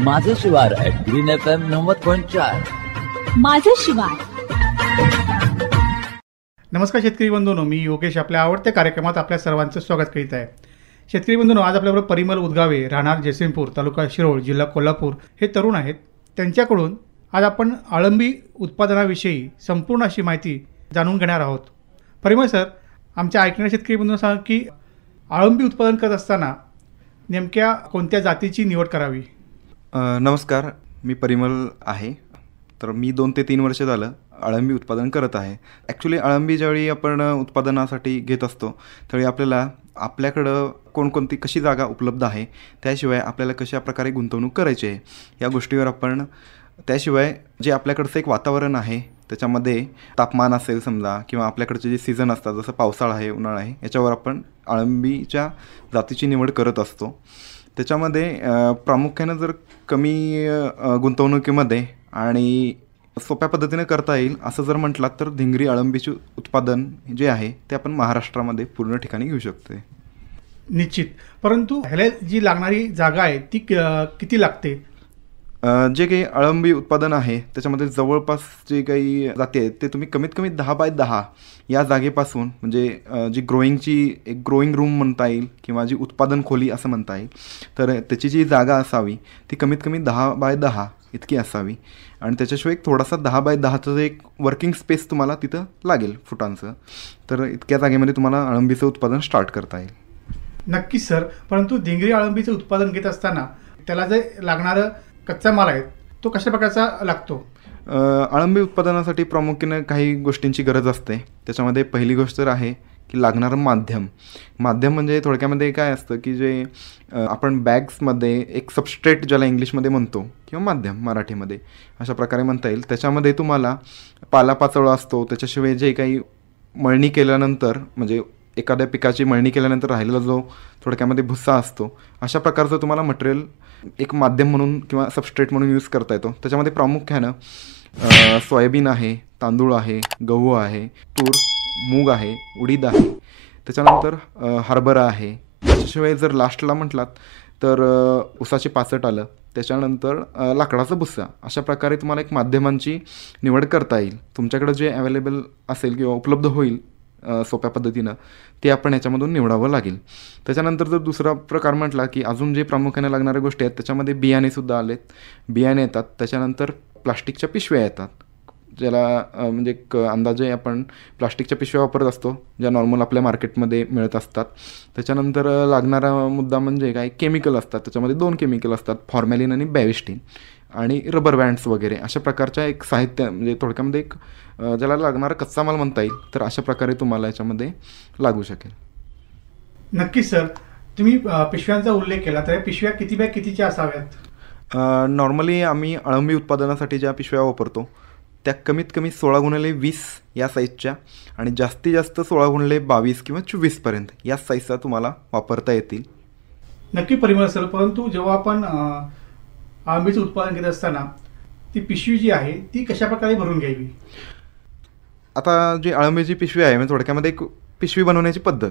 माझं शिवार green FM 90.4. माझं शिवार. नमस्कार शेतकरी बंधूंनो, मी योगेश आपल्या आवडत्या कार्यक्रमात आपल्या सर्वांचं स्वागत करीत आहे. शेतकरी बंधूंनो, आज आपल्याबरोबर परिमल उदगावे, राहणार जयसिंगपूर, तालुका शिरोळ, जिल्हा कोल्हापूर हे तरुण आहेत. त्यांच्याकडून आज आपण अळंबी उत्पादनाविषयी संपूर्ण अशी माहिती जाणून घेणार आहोत. परिमल सर, आमच्या ऐकणाऱ्या शेतकरी बंधूंना सांगा की अळंबी उत्पादन करत असताना नेमक्या कोणत्या जातीची निवड करावी? नमस्कार, मी परिमल आहे. तर मी 2 ते 3 वर्ष झालं अळंबी उत्पादन करत आहे. ॲक्च्युली अळंबी ज्यावेळी आपण उत्पादनासाठी घेत असतो त्यावेळी आपल्याला आपल्याकडं कोणकोणती कशी जागा उपलब्ध आहे, त्याशिवाय आपल्याला कशा प्रकारे गुंतवणूक करायची आहे या गोष्टीवर आपण, त्याशिवाय जे आपल्याकडचं एक वातावरण आहे त्याच्यामध्ये तापमान असेल समजा, किंवा आपल्याकडचे जे सीझन असतात जसं पावसाळा आहे, उन्हाळा आहे, याच्यावर आपण अळंबीच्या जातीची निवड करत असतो. त्याच्यामध्ये प्रामुख्यानं जर कमी गुंतवणुकीमध्ये आणि सोप्या पद्धतीने करता येईल असं जर म्हटलात तर धिंगरी अळंबीचे उत्पादन जे आहे ते आपण महाराष्ट्रामध्ये पूर्ण ठिकाणी घेऊ शकतो. निश्चित. परंतु ह्याला जी लागणारी जागा आहे ती किती लागते? जे काही अळंबी उत्पादन आहे त्याच्यामध्ये जवळपास जे काही जाती आहेत ते तुम्ही कमीत कमी 10 बाय 10 या जागेपासून, म्हणजे जी एक ग्रोईंग रूम म्हणता येईल किंवा जी उत्पादन खोली असं म्हणता येईल, तर त्याची जी जागा असावी ती कमीत कमी 10 बाय 10 इतकी असावी. आणि त्याच्याशिवाय एक थोडासा 10 बाय 10चं एक वर्किंग स्पेस तुम्हाला तिथं लागेल फुटांचं. तर इतक्या जागेमध्ये तुम्हाला अळंबीचं उत्पादन स्टार्ट करता येईल. नक्कीच सर. परंतु धिंगरी अळंबीचं उत्पादन घेत असताना त्याला जे लागणारं कच्चा माल आहे तो कशा प्रकारचा लागतो? अळंबी उत्पादनासाठी प्रामुख्याने काही गोष्टींची गरज असते. त्याच्यामध्ये पहिली गोष्ट तर आहे की लागणारं माध्यम म्हणजे थोडक्यामध्ये काय असतं की जे आपण बॅग्समध्ये एक सबस्ट्रेट ज्याला इंग्लिशमध्ये म्हणतो किंवा माध्यम मराठीमध्ये अशा प्रकारे म्हणता येईल, त्याच्यामध्ये तुम्हाला पालापाचोळा असतो. त्याच्याशिवाय जे काही मळणी केल्यानंतर, म्हणजे एखाद्या पिकाची मळणी केल्यानंतर राहिलेला जो थोडक्यामध्ये भुस्सा असतो, अशा प्रकारचं तुम्हाला मटेरियल एक माध्यम म्हणून किंवा सबस्ट्रेट म्हणून यूज करता येतो. त्याच्यामध्ये प्रामुख्यानं सोयाबीन आहे, तांदूळ आहे, गहू आहे, तूर, मूग आहे, उडीद आहे, त्याच्यानंतर हरभरा आहे. त्याच्याशिवाय जर लास्टला म्हटलात तर ऊसाचे पाचट आलं, त्याच्यानंतर लाकडाचा भुस्सा. अशा प्रकारे तुम्हाला एक माध्यमांची निवड करता येईल. तुमच्याकडं जे अवेलेबल असेल किंवा उपलब्ध होईल सोप्या पद्धतीनं ते आपण याच्यामधून निवडावं लागेल. त्याच्यानंतर जर दुसरा प्रकार म्हटला की अजून जे प्रामुख्याने लागणाऱ्या गोष्टी आहेत त्याच्यामध्ये बियाणेसुद्धा आलेत, बियाणे येतात. त्याच्यानंतर प्लास्टिकच्या पिशव्या येतात, ज्याला म्हणजे एक अंदाजे आपण प्लास्टिकच्या पिशव्या वापरत असतो ज्या नॉर्मल आपल्या मार्केटमध्ये मिळत असतात. त्याच्यानंतर लागणारा मुद्दा म्हणजे काय, केमिकल असतात. त्याच्यामध्ये 2 केमिकल असतात, फॉर्मॅलिन आणि बॅविस्टिन, आणि रबर बँड्स वगैरे अशा प्रकारच्या एक साहित्य, म्हणजे थोडक्यामध्ये एक ज्याला लागणारा कच्चा माल म्हणता येईल. तर अशा प्रकारे तुम्हाला याच्यामध्ये लागू शकेल. नक्कीच सर. तुम्ही पिशव्यांचा उल्लेख केला, तर पिशव्या किती बाय कितीच्या असाव्यात? नॉर्मली आम्ही अळंबी उत्पादनासाठी ज्या पिशव्या वापरतो त्या कमीत कमी 16x20 या साईजच्या, आणि जास्तीत जास्त 16x22 किंवा 24पर्यंत या साईजचा तुम्हाला वापरता येतील. नक्की परिमल सर. परंतु जेव्हा आपण अळंबीचं उत्पादन घेत असताना ती पिशवी जी आहे ती कशा प्रकारे भरून घ्यावी? आता जी अळंबीची पिशवी आहे, म्हणजे थोडक्यामध्ये एक पिशवी बनवण्याची पद्धत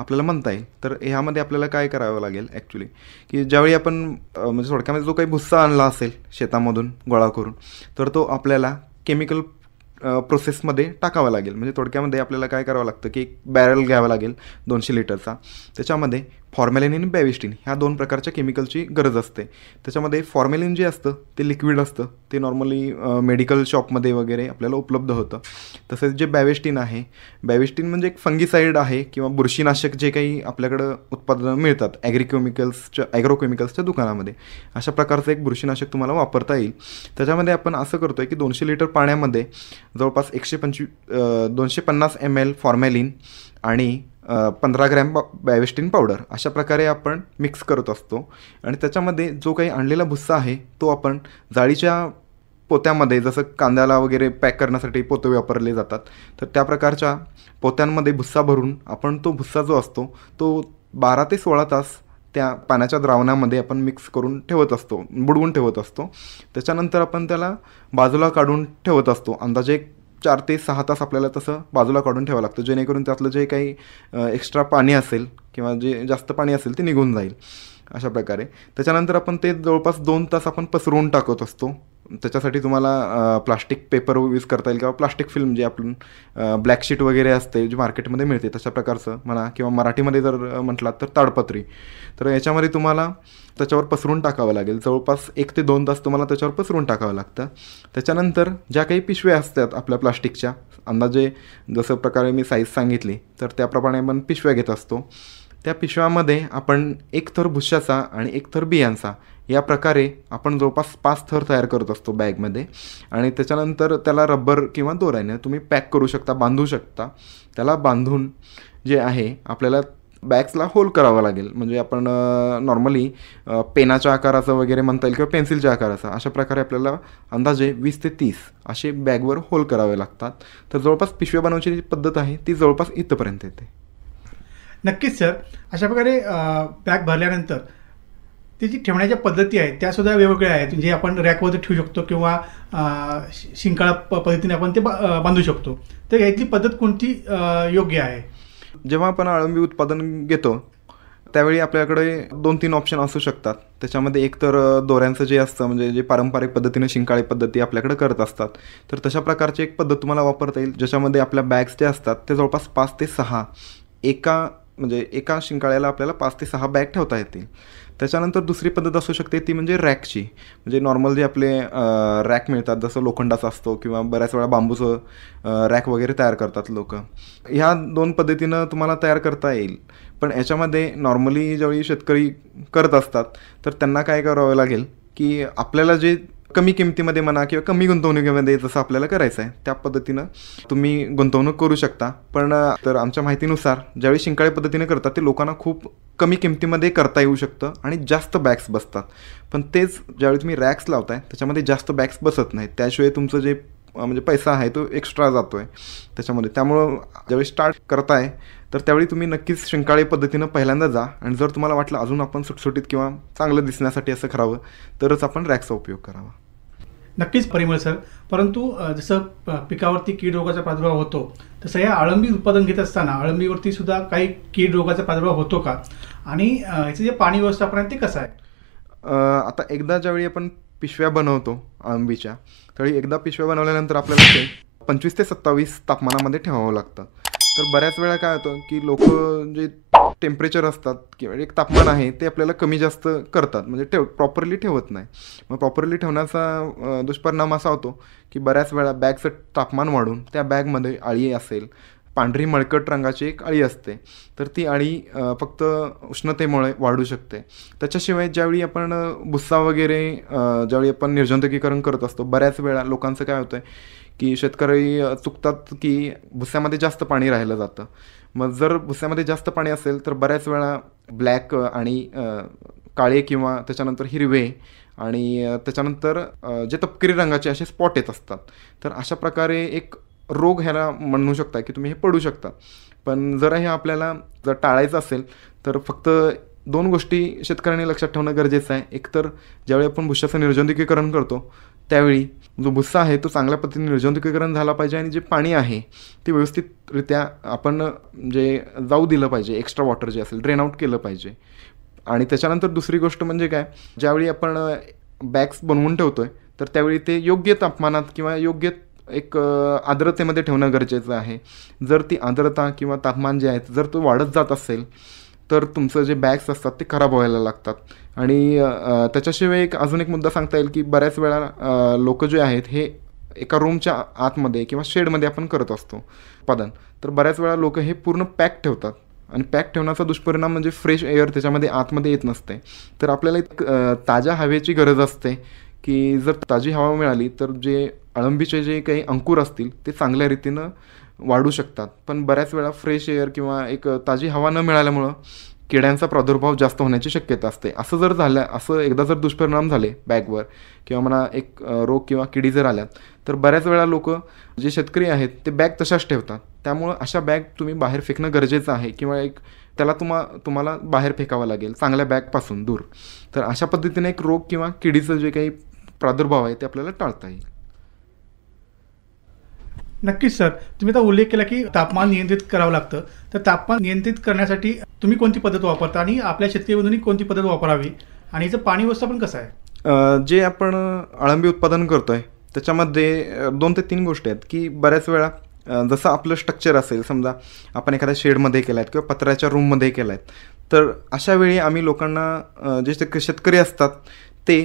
आपल्याला म्हणता येईल. तर ह्यामध्ये आपल्याला काय करावं लागेल ॲक्च्युली, की ज्यावेळी आपण म्हणजे थोडक्यामध्ये जो काही भुस्सा आणला असेल शेतामधून गोळा करून, तर तो आपल्याला केमिकल प्रोसेसमध्ये टाकावा लागेल. म्हणजे थोडक्यामध्ये आपल्याला काय करावं लागतं की एक बॅरल घ्यावा लागेल 200 लिटरचा. त्याच्यामध्ये फॉर्मॅलिन आणि बॅविस्टिन ह्या 2 प्रकारच्या केमिकलची गरज असते. त्याच्यामध्ये फॉर्मॅलिन जे असतं ते लिक्विड असतं, ते नॉर्मली मेडिकल शॉपमध्ये वगैरे आपल्याला उपलब्ध होतं. तसेच जे बॅविस्टिन आहे, बॅविस्टिन म्हणजे एक फंगीसाईड आहे किंवा बुरशीनाशक जे काही आपल्याकडं उत्पादनं मिळतात ॲग्रोकेमिकल्सच्या दुकानामध्ये, अशा प्रकारचं एक बुरशीनाशक तुम्हाला वापरता येईल. त्याच्यामध्ये आपण असं करतो आहे की 200 लिटर पाण्यामध्ये जवळपास 250 ml फॉर्मॅलिन आणि 15 ग्रॅम बॅविस्टिन पावडर अशा प्रकारे आपण मिक्स करत असतो. आणि त्याच्यामध्ये जो काही आणलेला भुस्सा आहे तो आपण जाळीच्या पोत्यामध्ये, जसं कांद्याला वगैरे पॅक करण्यासाठी पोते वापरले जातात, तर त्या प्रकारच्या पोत्यांमध्ये भुस्सा भरून आपण तो भुस्सा जो असतो तो 12 ते 16 तास त्या पाण्याच्या द्रावणामध्ये आपण मिक्स करून ठेवत असतो, बुडवून ठेवत असतो. त्याच्यानंतर आपण त्याला बाजूला काढून ठेवत असतो. अंदाजे 4 ते 6 तास आपल्याला तसं बाजूला काढून ठेवावं लागतं, जेणेकरून त्यातलं जे काही एक्स्ट्रा पाणी असेल किंवा जे जास्त पाणी असेल ते निघून जाईल. अशा प्रकारे. त्याच्यानंतर आपण ते जवळपास 2 तास आपण पसरवून टाकत असतो. त्याच्यासाठी तुम्हाला प्लास्टिक पेपर यूज करता येईल किंवा प्लास्टिक फिल्म जे आपण ब्लॅक शीट वगैरे असते जी मार्केटमध्ये मिळते तशा प्रकारचं म्हणा, किंवा मराठीमध्ये जर म्हटलात तर ताडपत्री. तर याच्यामध्ये तुम्हाला त्याच्यावर पसरून टाकावं लागेल. जवळपास 1 ते 2 तास तुम्हाला त्याच्यावर पसरून टाकावं लागतं. त्याच्यानंतर ज्या काही पिशव्या असतात आपल्या प्लास्टिकच्या, अंदाजे जसं प्रकारे मी साईज सांगितली तर त्याप्रमाणे आपण पिशव्या घेत असतो. त्या पिशव्यामध्ये आपण एक थर भुश्याचा आणि एक थर बियांचा या प्रकारे आपण जवळपास 5 थर तयार करत असतो बॅगमध्ये. आणि त्याच्यानंतर त्याला रबर किंवा दोऱ्याने तुम्ही पॅक करू शकता, बांधू शकता. त्याला बांधून जे आहे आपल्याला बॅग्सला होल करावा लागेल. म्हणजे आपण नॉर्मली पेनाच्या आकाराचं वगैरे म्हणता येईल किंवा पेन्सिलच्या आकाराचा, अशा प्रकारे आपल्याला अंदाजे 20 ते 30 असे बॅगवर होल करावे लागतात. तर जवळपास पिशव्या बनवण्याची जी पद्धत आहे ती जवळपास इथंपर्यंत येते. नक्कीच सर. अशा प्रकारे बॅग भरल्यानंतर त्याची ठेवण्याच्या पद्धती आहेत त्यासुद्धा वेगवेगळ्या आहेत. जे आपण रॅकवर ठेवू शकतो किंवा शिंकाळा पद्धतीने आपण ते बांधू शकतो. तर यातली पद्धत कोणती योग्य आहे? जेव्हा आपण अळंबी उत्पादन घेतो त्यावेळी आपल्याकडे 2-3 ऑप्शन असू शकतात. त्याच्यामध्ये एक तर दोऱ्यांचं जे असतं, म्हणजे जे पारंपरिक पद्धतीने शिंकाळी पद्धती आपल्याकडे करत असतात, तर तशा प्रकारची एक पद्धत तुम्हाला वापरता येईल, ज्याच्यामध्ये आपल्या बॅग्स जे असतात ते जवळपास 5 ते 6 एका शिंकाळ्याला आपल्याला 5 ते 6 बॅग ठेवता येतील. त्याच्यानंतर दुसरी पद्धत असू शकते ती म्हणजे रॅकची. म्हणजे नॉर्मल जे आपले रॅक मिळतात, जसं लोखंडाचा असतो किंवा बऱ्याच वेळा बांबूचं रॅक वगैरे तयार करतात लोक. ह्या 2 पद्धतीनं तुम्हाला तयार करता येईल. पण याच्यामध्ये नॉर्मली ज्यावेळी शेतकरी करत असतात तर त्यांना काय करावं लागेल की आपल्याला जे कमी किमतीमध्ये म्हणा किंवा कमी गुंतवणुकीमध्ये जसं आपल्याला करायचं आहे त्या पद्धतीनं तुम्ही गुंतवणूक करू शकता. पण तर आमच्या माहितीनुसार ज्यावेळी शिंकाळी पद्धतीने करतात ते लोकांना खूप कमी किमतीमध्ये करता येऊ शकतं आणि जास्त बॅग्स बसतात. पण तेच ज्यावेळी तुम्ही रॅक्स लावताय त्याच्यामध्ये जास्त बॅग्स बसत नाहीत. त्याशिवाय तुमचं जे म्हणजे पैसा आहे तो एक्स्ट्रा जातो आहे त्याच्यामध्ये. त्यामुळं ज्यावेळी स्टार्ट करताय तर त्यावेळी तुम्ही नक्कीच शिंकाळी पद्धतीनं पहिल्यांदा जा. आणि जर तुम्हाला वाटलं अजून आपण सुटसुटीत किंवा चांगलं दिसण्यासाठी असं करावं तरच आपण रॅकचा उपयोग करावा. नक्कीच परिमळ सर. परंतु जसं पिकावरती कीड रोगाचा प्रादुर्भाव होतो तसं या अळंबी उत्पादन घेत असताना अळंबीवरती सुद्धा काही कीड रोगाचा प्रादुर्भाव होतो का? आणि याचं जे पाणी व्यवस्थापन आहे ते कसं आहे? आता एकदा ज्यावेळी आपण पिशव्या बनवतो अळंबीच्या, त्यावेळी एकदा पिशव्या बनवल्यानंतर आपल्याला ते 25 ते 27 तापमानामध्ये ठेवावं लागतं. तर बऱ्याच वेळा काय होतं की लोक जे टेम्परेचर असतात किंवा एक तापमान आहे ते आपल्याला कमी जास्त करतात, म्हणजे प्रॉपरली ठेवत नाही. मग प्रॉपरली ठेवण्याचा दुष्परिणाम असा होतो की बऱ्याच वेळा बॅगचं तापमान वाढून त्या बॅगमध्ये अळी असेल, पांढरी मळकट रंगाची एक अळी असते, तर ती अळी फक्त उष्णतेमुळे वाढू शकते. त्याच्याशिवाय ज्यावेळी आपण भुस्सा वगैरे ज्यावेळी आपण निर्जंतुकीकरण करत असतो, बऱ्याच वेळा लोकांचं काय होतं की शेतकरी चुकतात की भुस्यामध्ये जास्त पाणी राहिलं जातं. मग जर भुस्यामध्ये जास्त पाणी असेल तर बऱ्याच वेळा ब्लॅक आणि काळे किंवा त्याच्यानंतर हिरवे आणि त्याच्यानंतर जे तपकिरी रंगाचे असे स्पॉट येत असतात. तर अशा प्रकारे एक रोग ह्याला म्हणू शकता की तुम्ही हे पडू शकता. पण जर हे आपल्याला जर टाळायचं असेल तर फक्त 2 गोष्टी शेतकऱ्यांनी लक्षात ठेवणं गरजेचं आहे. एक तर ज्यावेळी आपण भुस्याचं निर्जंतुकीकरण करतो त्यावेळी जो भुस्सा आहे तो चांगल्या पद्धतीने निर्जंतुकीकरण झाला पाहिजे आणि जे पाणी आहे ते व्यवस्थितरित्या आपण जे जाऊ दिलं पाहिजे, एक्स्ट्रा वॉटर जे असेल ड्रेन आउट केलं पाहिजे. आणि त्याच्यानंतर दुसरी गोष्ट म्हणजे काय, ज्यावेळी आपण बॅग्स बनवून ठेवतो आहे तर त्यावेळी ते योग्य तापमानात किंवा योग्य एक आर्द्रतेमध्ये ठेवणं गरजेचं आहे. जर ती आर्द्रता किंवा तापमान जे आहे जर तो वाढत जात असेल तर तुमचं जे बॅग्स असतात ते खराब व्हायला लागतात. आणि त्याच्याशिवाय अजून एक मुद्दा सांगता येईल की बऱ्याच वेळा लोक जे आहेत हे एका रूमच्या आतमध्ये किंवा शेडमध्ये आपण करत असतो उत्पादन, तर बऱ्याच वेळा लोक हे पूर्ण पॅक ठेवतात आणि पॅक ठेवण्याचा दुष्परिणाम म्हणजे फ्रेश एअर त्याच्यामध्ये आतमध्ये येत नसते. तर आपल्याला एक ताज्या हवेची गरज असते की जर ताजी हवा मिळाली तर जे अळंबीचे जे काही अंकुर असतील ते चांगल्या रीतीनं वाढू शकतात. पण बऱ्याच वेळा फ्रेश एअर किंवा एक ताजी हवा न मिळाल्यामुळं किड्यांचा प्रादुर्भाव जास्त होण्याची शक्यता असते. असं जर झालं, असं एकदा जर दुष्परिणाम झाले बॅगवर किंवा म्हणा एक रोग किंवा किडी जर आल्यात तर बऱ्याच वेळा लोक जे शेतकरी आहेत ते बॅग तशाच ठेवतात. त्यामुळं अशा बॅग तुम्ही बाहेर फेकणं गरजेचं आहे किंवा एक त्याला तुम्हाला बाहेर फेकावं लागेल चांगल्या बॅगपासून दूर. तर अशा पद्धतीने एक रोग किंवा किडीचं जे काही प्रादुर्भाव आहे ते आपल्याला टाळता येईल. नक्कीच सर. तुम्ही आता उल्लेख केला की तापमान नियंत्रित करावं लागतं. तर तापमान नियंत्रित करण्यासाठी तुम्ही कोणती पद्धत वापरता आणि आपल्या शेतकरी बंधूंनी कोणती पद्धत वापरावी आणि याचं पाणी व्यवस्थापन कसं आहे? जे आपण अळंबी उत्पादन करतोय त्याच्यामध्ये 2 ते 3 गोष्टी आहेत, की बऱ्याच वेळा जसं आपलं स्ट्रक्चर असेल, समजा आपण एखाद्या शेडमध्ये केला आहे किंवा पत्र्याच्या रूममध्ये केला आहे, तर अशा वेळी आम्ही लोकांना जे शेतकरी असतात ते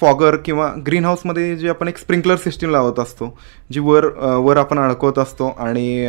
फॉगर किंवा ग्रीन हाऊसमध्ये जे आपण एक स्प्रिंकलर सिस्टीम लावत असतो, जी वर आपण अडकवत असतो आणि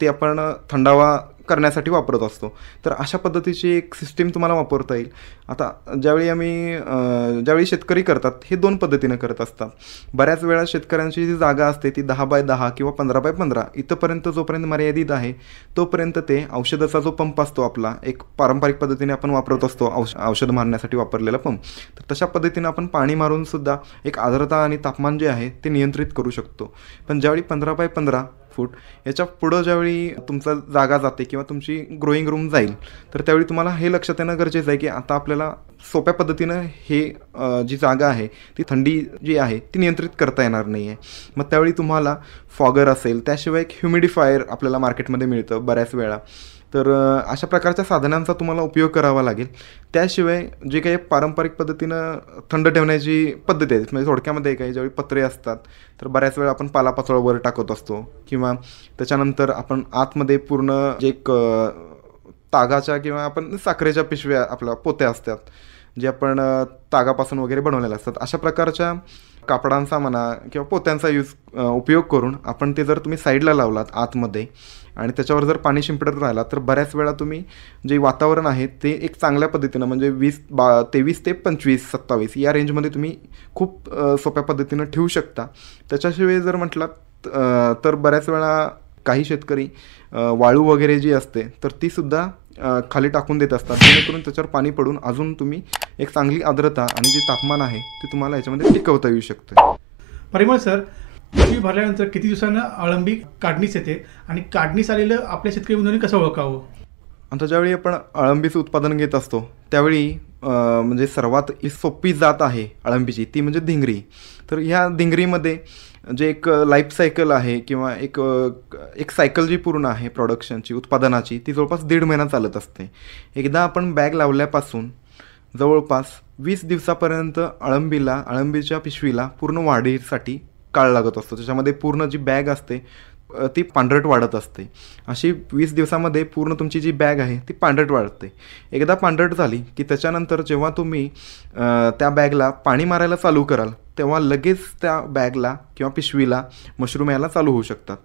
ते आपण थंडावा करण्यासाठी वापरत असतो. तर अशा पद्धतीची एक सिस्टीम तुम्हाला वापरता येईल. आता ज्यावेळी शेतकरी करतात हे 2 पद्धतीनं करत असतात. बऱ्याच वेळा शेतकऱ्यांची जी जागा असते ती 10x10 किंवा 15x15 इथंपर्यंत जोपर्यंत मर्यादित आहे तोपर्यंत ते औषधाचा जो पंप असतो आपला, एक पारंपरिक पद्धतीने आपण वापरत असतो औषध मारण्यासाठी वापरलेला पंप, तर तशा पद्धतीनं आपण पाणी मारून सुद्धा एक आर्द्रता आणि तापमान जे आहे ते नियंत्रित करू शकतो. पण ज्यावेळी 15x15 फूट याच्या पुढं ज्यावेळी तुमचा जागा जाते किंवा तुमची ग्रोईंग रूम जाईल, तर त्यावेळी तुम्हाला हे लक्षात येणं गरजेचं आहे की आता आपल्याला सोप्या पद्धतीनं जी जागा आहे ती थंडी जी आहे ती नियंत्रित करता येणार नाही आहे. मग त्यावेळी तुम्हाला फॉगर असेल, त्याशिवाय एक ह्युमिडिफायर आपल्याला मार्केटमध्ये मिळतं बऱ्याच वेळा. तर अशा प्रकारच्या साधनांचा तुम्हाला उपयोग करावा लागेल. त्याशिवाय जे काही पारंपरिक पद्धतीनं थंड ठेवण्याची पद्धती आहे, म्हणजे थोडक्यामध्ये काही ज्यावेळी पत्रे असतात तर बऱ्याच वेळा आपण पालापाचोळा वर टाकत असतो किंवा त्याच्यानंतर आपण आतमध्ये पूर्ण जे एक तागाच्या किंवा आपण साखरेच्या पिशव्या आपल्या पोत्या असतात, जे आपण तागापासून वगैरे बनवलेल्या असतात, अशा प्रकारच्या कापडांचा म्हणा किंवा पोत्यांचा उपयोग करून आपण ते जर तुम्ही साईडला लावलात आतमध्ये आणि त्याच्यावर जर पाणी शिंपडत राहिला तर बऱ्याच वेळा तुम्ही जे वातावरण आहे ते एक चांगल्या पद्धतीनं म्हणजे 23 ते 25, 27 या रेंजमध्ये तुम्ही खूप सोप्या पद्धतीनं ठेवू शकता. त्याच्याशिवाय जर म्हटलात तर बऱ्याच वेळा काही शेतकरी वाळू वगैरे जी असते तर ती सुद्धा खाली टाकून देत असतात, जेणेकरून त्याच्यावर पाणी पडून अजून तुम्ही एक चांगली आर्द्रता आणि जे तापमान आहे ते तुम्हाला याच्यामध्ये टिकवता येऊ शकतं. परिमळ सर, पिशवी भरल्यानंतर किती दिवसांना अळंबी काढणीस येते आणि काढणीस आलेलं आपल्या शेतकरी बंधूंनी कसं ओळखावं? आता ज्यावेळी आपण अळंबीचं उत्पादन घेत असतो त्यावेळी म्हणजे सर्वात सोपी जात आहे अळंबीची ती म्हणजे धिंगरी. तर ह्या धिंगरीमध्ये जे एक लाईफ सायकल आहे किंवा एक सायकल जी पूर्ण आहे प्रोडक्शनची, उत्पादनाची, ती जवळपास 1.5 महिना चालत असते. एकदा आपण बॅग लावल्यापासून जवळपास 20 दिवसापर्यंत अळंबीच्या पिशवीला पूर्ण वाढीसाठी काळ लागत असतो. त्याच्यामध्ये पूर्ण जी बॅग असते ती पांढरट वाढत असते. अशी 20 दिवसामध्ये पूर्ण तुमची जी बॅग आहे ती पांढरट वाढते. एकदा पांढरट झाली की त्याच्यानंतर जेव्हा तुम्ही त्या बॅगला पाणी मारायला चालू कराल तेव्हा लगेच त्या बॅगला किंवा पिशवीला मशरूम यायला चालू होऊ शकतात.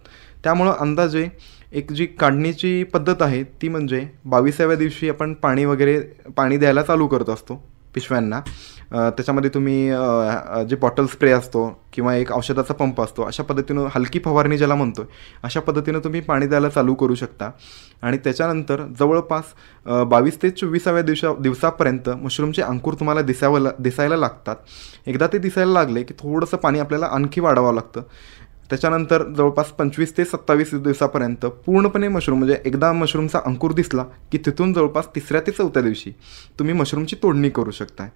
त्यामुळं अंदाजे एक जी काढणीची पद्धत आहे ती म्हणजे 22व्या दिवशी आपण पाणी द्यायला चालू करत असतो पिशव्यांना. त्याच्यामध्ये तुम्ही जे बॉटल स्प्रे असतो किंवा एक औषधाचा पंप असतो, अशा पद्धतीनं हलकी फवारणी ज्याला म्हणतो अशा पद्धतीनं तुम्ही पाणी द्यायला चालू करू शकता. आणि त्याच्यानंतर जवळपास 22 ते 24व्या दिवसापर्यंत मशरूमचे अंकुर तुम्हाला दिसायला लागतात. एकदा ते दिसायला लागले की थोडंसं पाणी आपल्याला आणखी वाढवावं लागतं. त्याच्यानंतर जवळपास 25 ते 27 दिवसापर्यंत पूर्णपणे मशरूम म्हणजे एकदा मशरूमचा अंकुर दिसला की तिथून जवळपास 3ऱ्या ते 4थ्या दिवशी तुम्ही मशरूमची तोडणी करू शकता.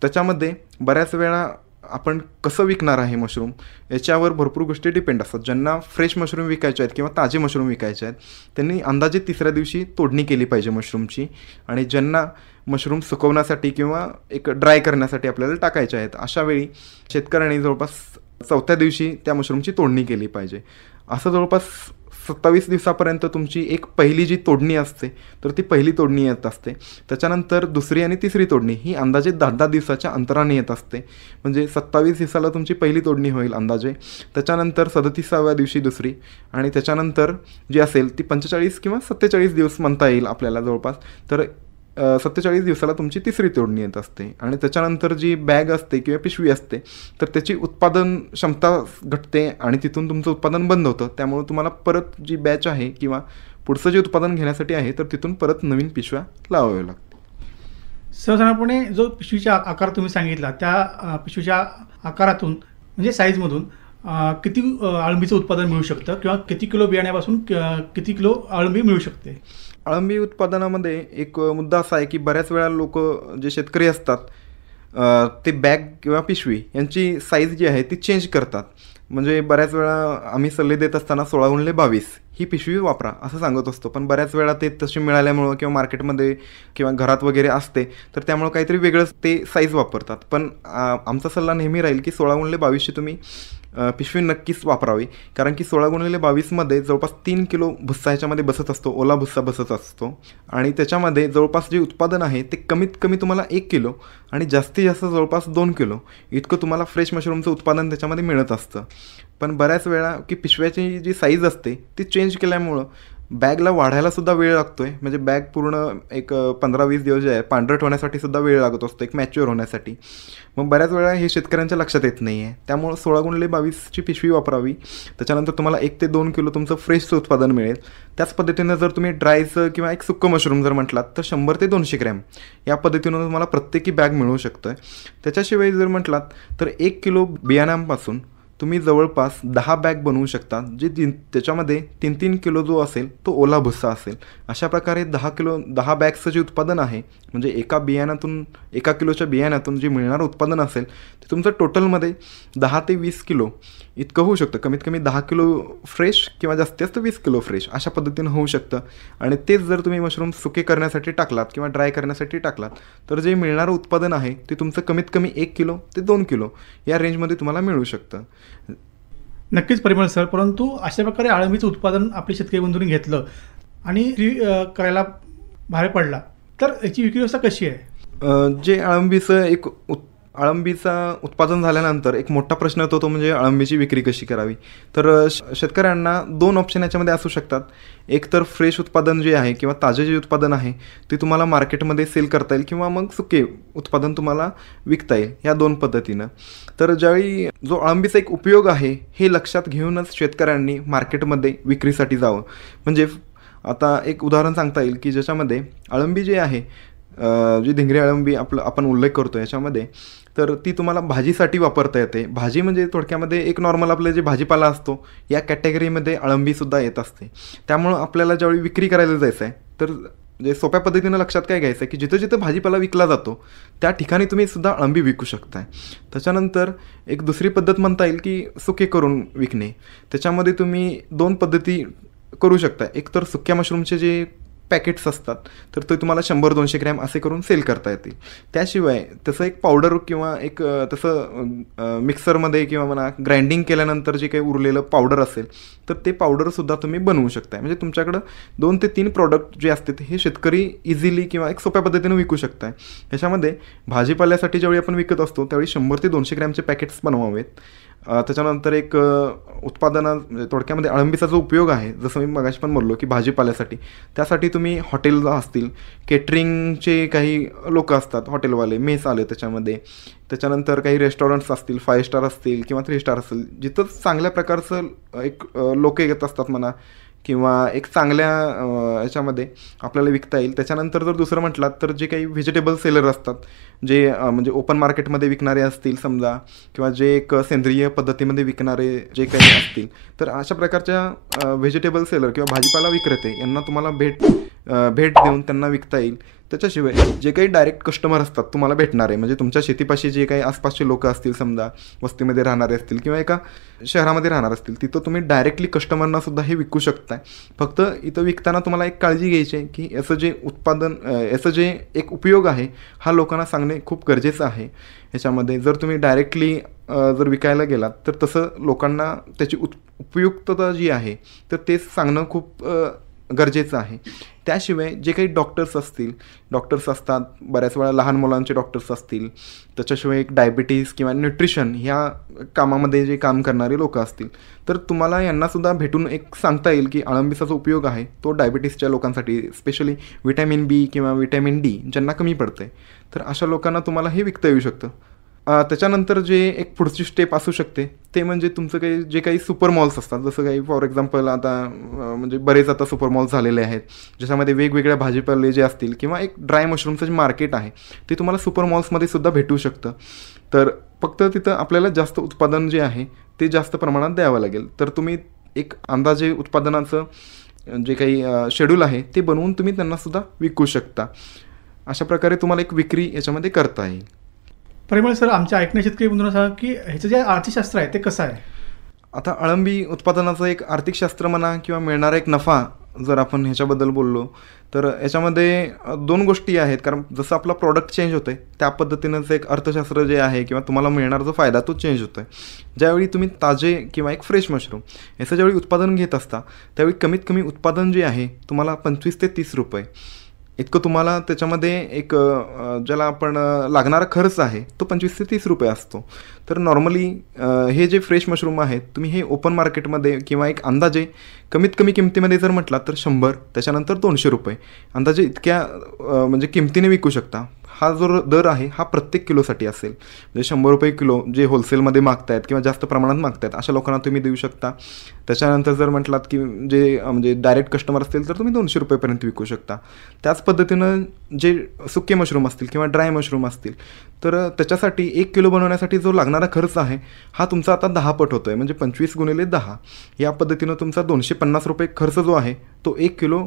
त्याच्यामध्ये बऱ्याच वेळा आपण कसं विकणार आहे मशरूम याच्यावर भरपूर गोष्टी डिपेंड असतात. ज्यांना फ्रेश मशरूम विकायचे आहेत किंवा ताजे मशरूम विकायचे आहेत त्यांनी अंदाजे 3ऱ्या दिवशी तोडणी केली पाहिजे मशरूमची. आणि ज्यांना मशरूम सुकवण्यासाठी किंवा एक ड्राय करण्यासाठी आपल्याला टाकायचे आहेत अशा वेळी शेतकऱ्यांनी जवळपास 4थ्या दिवशी त्या मशरूमची तोडणी केली पाहिजे. असं जवळपास 27 दिवसापर्यंत तुमची एक पहिली जी तोडणी असते तर ती पहिली तोडणी येत असते. त्याच्यानंतर दुसरी आणि तिसरी तोडणी ही अंदाजे 10-10 दिवसाच्या अंतराने येत असते. म्हणजे 27 दिवसाला तुमची पहिली तोडणी होईल अंदाजे. त्याच्यानंतर 37व्या दिवशी दुसरी आणि त्याच्यानंतर जी असेल ती 45 किंवा 47 दिवस म्हणता येईल आपल्याला जवळपास. तर 47 दिवसाला तुमची तिसरी तोडणी येत असते. आणि त्याच्यानंतर जी बॅग असते किंवा पिशवी असते तर त्याची उत्पादन क्षमता घटते आणि तिथून तुमचं उत्पादन बंद होतं. त्यामुळे तुम्हाला परत जी बॅच आहे किंवा पुढचं जे उत्पादन घेण्यासाठी आहे तर तिथून परत नवीन पिशव्या लावाव्या लागते. सहजपणे जो पिशवीचा आकार तुम्ही सांगितला त्या पिशवीच्या आकारातून म्हणजे साईजमधून किती अळंबीचं उत्पादन मिळू शकतं किंवा किती किलो बियाण्यापासून किती किलो अळंबी मिळू शकते? अळंबी उत्पादनामध्ये एक मुद्दा असा आहे की बऱ्याच वेळा लोक जे शेतकरी असतात ते बॅग किंवा पिशवी यांची साईज जी आहे ती चेंज करतात. म्हणजे बऱ्याच वेळा आम्ही सल्ले देत असताना 16x22 ही पिशवी वापरा असं सांगत असतो, पण बऱ्याच वेळा ते तशी मिळाल्यामुळं किंवा मार्केटमध्ये किंवा घरात वगैरे असते तर त्यामुळं काहीतरी वेगळंच ते साईज वापरतात. पण आमचा सल्ला नेहमी राहील की 16x22ची तुम्ही पिशवी नक्कीच वापरावी, कारण की 16x22मध्ये जवळपास 3 किलो भुस्सा ह्याच्यामध्ये बसत असतो, ओला भुस्सा बसत असतो आणि त्याच्यामध्ये जवळपास जे उत्पादन आहे ते कमीत कमी तुम्हाला 1 किलो आणि जास्तीत जास्त जवळपास 2 किलो इतकं तुम्हाला फ्रेश मशरूमचं उत्पादन त्याच्यामध्ये मिळत असतं. पण बऱ्याच वेळा की पिशव्याची जी साईज असते ती चेंज केल्यामुळं बॅगला वाढायलासुद्धा वेळ लागतो आहे, म्हणजे बॅग पूर्ण एक 15-20 दिवस जे आहे पांढरट होण्यासाठी सुद्धा वेळ लागत असतो, एक मॅच्युअर होण्यासाठी. मग बऱ्याच वेळा हे शेतकऱ्यांच्या लक्षात येत नाही आहे, त्यामुळं 16x22ची पिशवी वापरावी. त्याच्यानंतर तुम्हाला 1 ते 2 किलो तुमचं फ्रेशचं उत्पादन मिळेल. त्याच पद्धतीनं जर तुम्ही ड्रायचं किंवा एक सुक्कं मशरूम जर म्हटलात तर 100 ते 200 ग्रॅम या पद्धतीनं तुम्हाला प्रत्येकी बॅग मिळू शकतं आहे. त्याच्याशिवाय जर म्हटलात तर 1 किलो बियाण्यांपासून तुम्ही जवळपास 10 बॅग बनवू शकता, जे त्याच्यामध्ये 3-3 किलो जो असेल तो ओला भुस्सा असेल. अशा प्रकारे 10 बॅगचं जे उत्पादन आहे, म्हणजे एका किलोच्या बियाण्यातून जे मिळणारं उत्पादन असेल ते तुमचं टोटलमध्ये 10 ते 20 किलो इतकं होऊ शकतं. कमीत कमी 10 किलो फ्रेश किंवा जास्तीत जास्त 20 किलो फ्रेश अशा पद्धतीनं होऊ शकतं. आणि तेच जर तुम्ही मशरूम सुके करण्यासाठी टाकलात किंवा ड्राय करण्यासाठी टाकलात तर जे मिळणारं उत्पादन आहे ते तुमचं कमीत कमी 1 किलो ते 2 किलो या रेंजमध्ये तुम्हाला मिळू शकतं. नक्कीच परिमल सर, परंतु अशा प्रकारे अळंबीचं उत्पादन आपल्या शेतकरी बंधूंनी घेतलं आणि करायला बाहेर पडला तर याची विक्री व्यवस्था कशी आहे? जे अळंबीचा उत्पादन झाल्यानंतर एक मोठा प्रश्न येतो तो म्हणजे अळंबीची विक्री कशी करावी. तर शेतकऱ्यांना 2 ऑप्शन याच्यामध्ये असू शकतात. एक तर फ्रेश उत्पादन जे आहे किंवा ताजे जे उत्पादन आहे ते तुम्हाला मार्केटमध्ये सेल करता येईल किंवा मग सुके उत्पादन तुम्हाला विकता येईल, या 2 पद्धतीनं. तर ज्यावेळी जो अळंबीचा एक उपयोग आहे हे लक्षात घेऊनच शेतकऱ्यांनी मार्केटमध्ये विक्रीसाठी जावं. म्हणजे आता एक उदाहरण सांगता येईल की ज्याच्यामध्ये अळंबी जी आहे, जी धिंगरी अळंबी आपण उल्लेख करतो याच्यामध्ये, तर ती तुम्हाला भाजीसाठी वापरता येते. भाजी म्हणजे थोडक्यामध्ये एक नॉर्मल आपलं जे भाजीपाला असतो या कॅटेगरीमध्ये अळंबीसुद्धा येत असते. त्यामुळं आपल्याला ज्यावेळी विक्री करायला जायचं आहे तर म्हणजे सोप्या पद्धतीनं लक्षात काय घ्यायचं आहे की जिथं जिथं भाजीपाला विकला जातो त्या ठिकाणी तुम्ही सुद्धा अळंबी विकू शकताय. त्याच्यानंतर एक दुसरी पद्धत म्हणता येईल की सुके करून विकणे. त्याच्यामध्ये तुम्ही 2 पद्धती करू शकता. एक तर सुक्या मशरूमचे जे पॅकेट्स असतात तर ते तुम्हाला 100-200 ग्रॅम असे करून सेल करता येतील. त्याशिवाय तसं एक पावडर किंवा एक तसं मिक्सरमध्ये किंवा म्हणा ग्राइंडिंग केल्यानंतर जे काही उरलेलं पावडर असेल तर ते पावडरसुद्धा तुम्ही बनवू शकताय. म्हणजे तुमच्याकडं 2 ते 3 प्रॉडक्ट जे असतात हे शेतकरी इझिली किंवा एक सोप्या पद्धतीनं विकू शकताय. ह्याच्यामध्ये भाजीपाल्यासाठी ज्यावेळी आपण विकत असतो त्यावेळी 100 ते 200 ग्रॅमचे पॅकेट्स बनवावेत. त्याच्यानंतर एक म्हणजे थोडक्यामध्ये अळंबीचा जो उपयोग आहे, जसं मी मगाशी पण बोललो की भाजीपाल्यासाठी, त्यासाठी तुम्ही हॉटेल असतील, केटरिंगचे काही लोक असतात, हॉटेलवाले, मेस आले त्याच्यामध्ये. त्याच्यानंतर काही रेस्टॉरंट्स असतील, 5 स्टार असतील किंवा 3 स्टार असतील, जिथं चांगल्या प्रकारचं एक लोक येत असतात म्हणा किंवा एक चांगल्या याच्यामध्ये आपल्याला विकता येईल. त्याच्यानंतर जर दुसरं म्हटलात तर जे काही व्हेजिटेबल सेलर असतात, जे म्हणजे ओपन मार्केटमध्ये विकणारे असतील समजा, किंवा जे एक सेंद्रिय पद्धतीमध्ये विकणारे जे काही असतील, तर अशा प्रकारच्या व्हेजिटेबल सेलर किंवा भाजीपाला विक्रेते यांना तुम्हाला भेट देऊन त्यांना विकता येईल. त्याच्याशिवाय जे काही डायरेक्ट कस्टमर असतात तुम्हाला भेटणारे, म्हणजे तुमच्या शेतीपाशी जे काही आसपासचे लोक असतील समजा, वस्तीमध्ये राहणारे असतील किंवा एका शहरामध्ये राहणार असतील, तिथं तुम्ही डायरेक्टली कस्टमरना सुद्धा हे विकू शकताय. फक्त इथं विकताना तुम्हाला एक काळजी घ्यायची आहे की याचं जे उत्पादन, याचं जे एक उपयोग आहे हा लोकांना सांगणे खूप गरजेचं आहे. याच्यामध्ये जर तुम्ही डायरेक्टली जर विकायला गेलात तर तसं लोकांना त्याची उपयुक्तता जी आहे तर ते सांगणं खूप गरजेचं आहे. त्याशिवाय जे काही डॉक्टर्स असतात, बऱ्याच वेळा लहान मुलांचे डॉक्टर्स असतील, त्याच्याशिवाय एक डायबिटीज किंवा न्यूट्रिशन ह्या कामामध्ये जे काम करणारे लोक असतील, तर तुम्हाला यांनासुद्धा भेटून एक सांगता येईल की अळंबीचा जो उपयोग आहे तो डायबिटीसच्या लोकांसाठी, स्पेशली व्हिटॅमिन बी किंवा व्हिटॅमिन डी ज्यांना कमी पडतं आहे, तर अशा लोकांना तुम्हाला हे विकता येऊ शकतं. त्याच्यानंतर जे एक पुढची स्टेप असू शकते ते म्हणजे तुमचं जे काही सुपर मॉल्स असतात, जसं काही फॉर एक्झाम्पल आता म्हणजे बरेच आता सुपर मॉल्स झालेले आहेत, ज्याच्यामध्ये वेगवेगळ्या भाजीपाले जे असतील किंवा एक ड्राय मशरूमचं जे मार्केट आहे ते तुम्हाला सुपर मॉल्समध्ये सुद्धा भेटू शकतं. तर फक्त तिथं आपल्याला जास्त उत्पादन जे आहे ते जास्त प्रमाणात द्यावं लागेल. तर तुम्ही एक अंदाजे उत्पादनाचं जे काही शेड्यूल आहे ते बनवून तुम्ही त्यांनासुद्धा विकू शकता. अशा प्रकारे तुम्हाला एक विक्री याच्यामध्ये करता येईल. परिमल सर, आमच्या ऐकण्या शेतकरी बंधूंना सांगा की ह्याचं जे अर्थशास्त्र आहे ते कसं आहे? आता अळंबी उत्पादनाचं एक आर्थिकशास्त्र म्हणा किंवा मिळणारा एक नफा जर आपण ह्याच्याबद्दल बोललो तर याच्यामध्ये दोन गोष्टी आहेत. कारण जसं आपला प्रॉडक्ट चेंज होतं आहे त्या पद्धतीनंच एक अर्थशास्त्र जे आहे किंवा तुम्हाला मिळणारा जो फायदा तो चेंज होतो आहे. ज्यावेळी तुम्ही ताजे किंवा एक फ्रेश मशरूम याचं ज्यावेळी उत्पादन घेत असता त्यावेळी कमीत कमी उत्पादन जे आहे तुम्हाला 25 ते 30 रुपये इतकं तुम्हाला त्याच्यामध्ये एक ज्याला आपण लागणारा खर्च आहे तो 25 ते 30 रुपये असतो. तर नॉर्मली हे जे फ्रेश मशरूम आहेत तुम्ही हे ओपन मार्केटमध्ये किंवा एक अंदाजे कमीत कमी किमतीमध्ये जर म्हटलात तर 100 त्याच्यानंतर 200 रुपये अंदाजे इतक्या म्हणजे किमतीने विकू शकता. हा जो दर आहे हा प्रत्येक किलोसाठी असेल. म्हणजे 100 रुपये किलो जे होलसेलमध्ये मागतायत किंवा जास्त प्रमाणात मागतायत अशा लोकांना तुम्ही देऊ शकता. त्याच्यानंतर जर म्हटलात की जे म्हणजे डायरेक्ट कस्टमर असतील तर तुम्ही 200 रुपयेपर्यंत विकू शकता. त्याच पद्धतीनं जे सुके मशरूम असतील किंवा ड्राय मशरूम असतील तर त्याच्यासाठी 1 किलो बनवण्यासाठी जो लागणारा खर्च आहे हा तुमचा आता 10 पट होतो आहे. म्हणजे 25 गुणिले 10 या पद्धतीनं तुमचा 250 रुपये खर्च जो आहे तो 1 किलो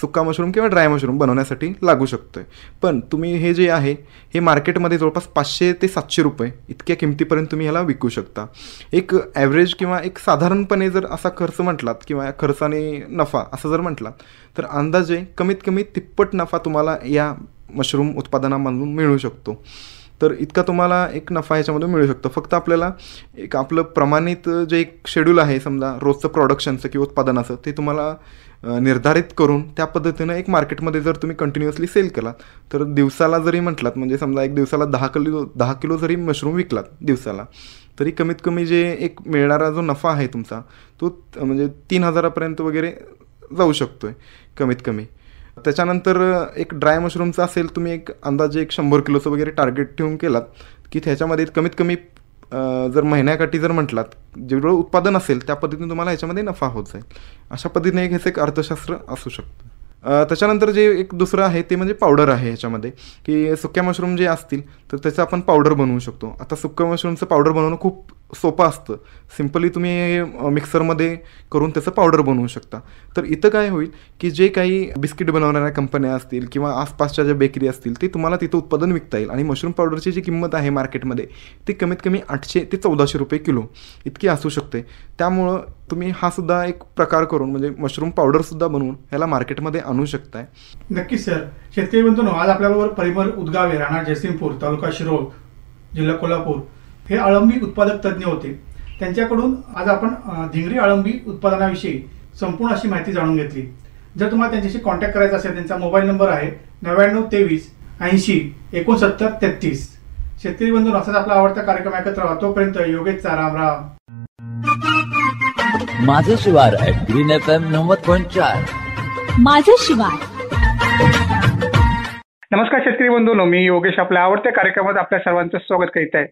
सुका मशरूम किंवा ड्राय मशरूम बनवण्यासाठी लागू शकतो आहे. पण तुम्ही हे जे आहे हे मार्केटमध्ये जवळपास 500 ते 700 रुपये इतक्या किमतीपर्यंत तुम्ही ह्याला विकू शकता. एक ॲव्हरेज किंवा एक साधारणपणे जर असा खर्च म्हटलात किंवा खर्चाने नफा असं जर म्हटलात तर अंदाजे कमीत कमी तिप्पट नफा तुम्हाला या मशरूम उत्पादनामधून मिळू शकतो. तर इतका तुम्हाला एक नफा ह्याच्यामध्ये मिळू शकतो. फक्त आपल्याला एक आपलं प्रमाणित जे एक शेड्यूल आहे समजा रोजचं प्रोडक्शनचं किंवा उत्पादनाचं ते तुम्हाला निर्धारित करून त्या पद्धतीनं एक मार्केटमध्ये जर तुम्ही कंटिन्युअसली सेल केलात तर दिवसाला जरी म्हटलात म्हणजे समजा एक दिवसाला 10 किलो जरी मशरूम विकलात दिवसाला तरी कमीत कमी जे एक मिळणारा जो नफा आहे तुमचा तो म्हणजे 3,000पर्यंत वगैरे जाऊ शकतो आहे कमीत कमी. त्याच्यानंतर एक ड्राय मशरूमचं असेल तुम्ही एक अंदाजे एक 100 किलोचं वगैरे टार्गेट ठेवून केलात की त्याच्यामध्ये कमीत कमी जर महिन्याकाठी जर म्हटलात जेवढं उत्पादन असेल त्या पद्धतीने तुम्हाला ह्याच्यामध्ये नफा होत जाईल. अशा पद्धतीने ह्याचं एक अर्थशास्त्र असू शकतं. त्याच्यानंतर जे एक दुसरं आहे ते म्हणजे पावडर आहे ह्याच्यामध्ये की सुक्या मशरूम जे असतील तर त्याचं आपण पावडर बनवू शकतो. आता सुक्या मशरूमचं पावडर बनवणं खूप सोपं असतं. सिम्पली तुम्ही मिक्सरमध्ये करून त्याचं पावडर बनवू शकता. तर इथं काय होईल की जे काही बिस्किट बनवणाऱ्या कंपन्या असतील किंवा आसपासच्या ज्या बेकरी असतील ते तुम्हाला तिथं उत्पादन विकता येईल. आणि मशरूम पावडरची जी किंमत आहे मार्केटमध्ये ती कमीत कमी 800 ते 1400 रुपये किलो इतकी असू शकते. त्यामुळं तुम्ही हा सुद्धा एक प्रकार करून म्हणजे मशरूम पावडरसुद्धा बनवून ह्याला मार्केटमध्ये आणू शकताय. नक्कीच सर. शेतकरी बंधूंनो, आज आपल्याबरोबर परिमल उदगावे, राहणार जयसिंगपूर, तालुका शिरोळ, जिल्हा कोल्हापूर हे अळंबी उत्पादक तज्ज्ञ होते. त्यांच्याकडून आज आपण धिंगरी अळंबी उत्पादनाविषयी संपूर्ण अशी माहिती जाणून घेतली. जर तुम्हाला त्यांच्याशी कॉन्टॅक्ट करायचा असेल त्यांचा मोबाईल नंबर आहे 9923 80 69 33. शेतकरी बंधूंनो, असाच आपला आवडता कार्यक्रम ऐकत राहा. तोपर्यंत योगेशचा राम राम. माझं शिवार ग्रीन FM 90.4. माझं शिवार. नमस्कार शेतकरी बंधूंनो, मी योगेश आपल्या आवडत्या कार्यक्रमात आपल्या सर्वांचं स्वागत करीत आहे.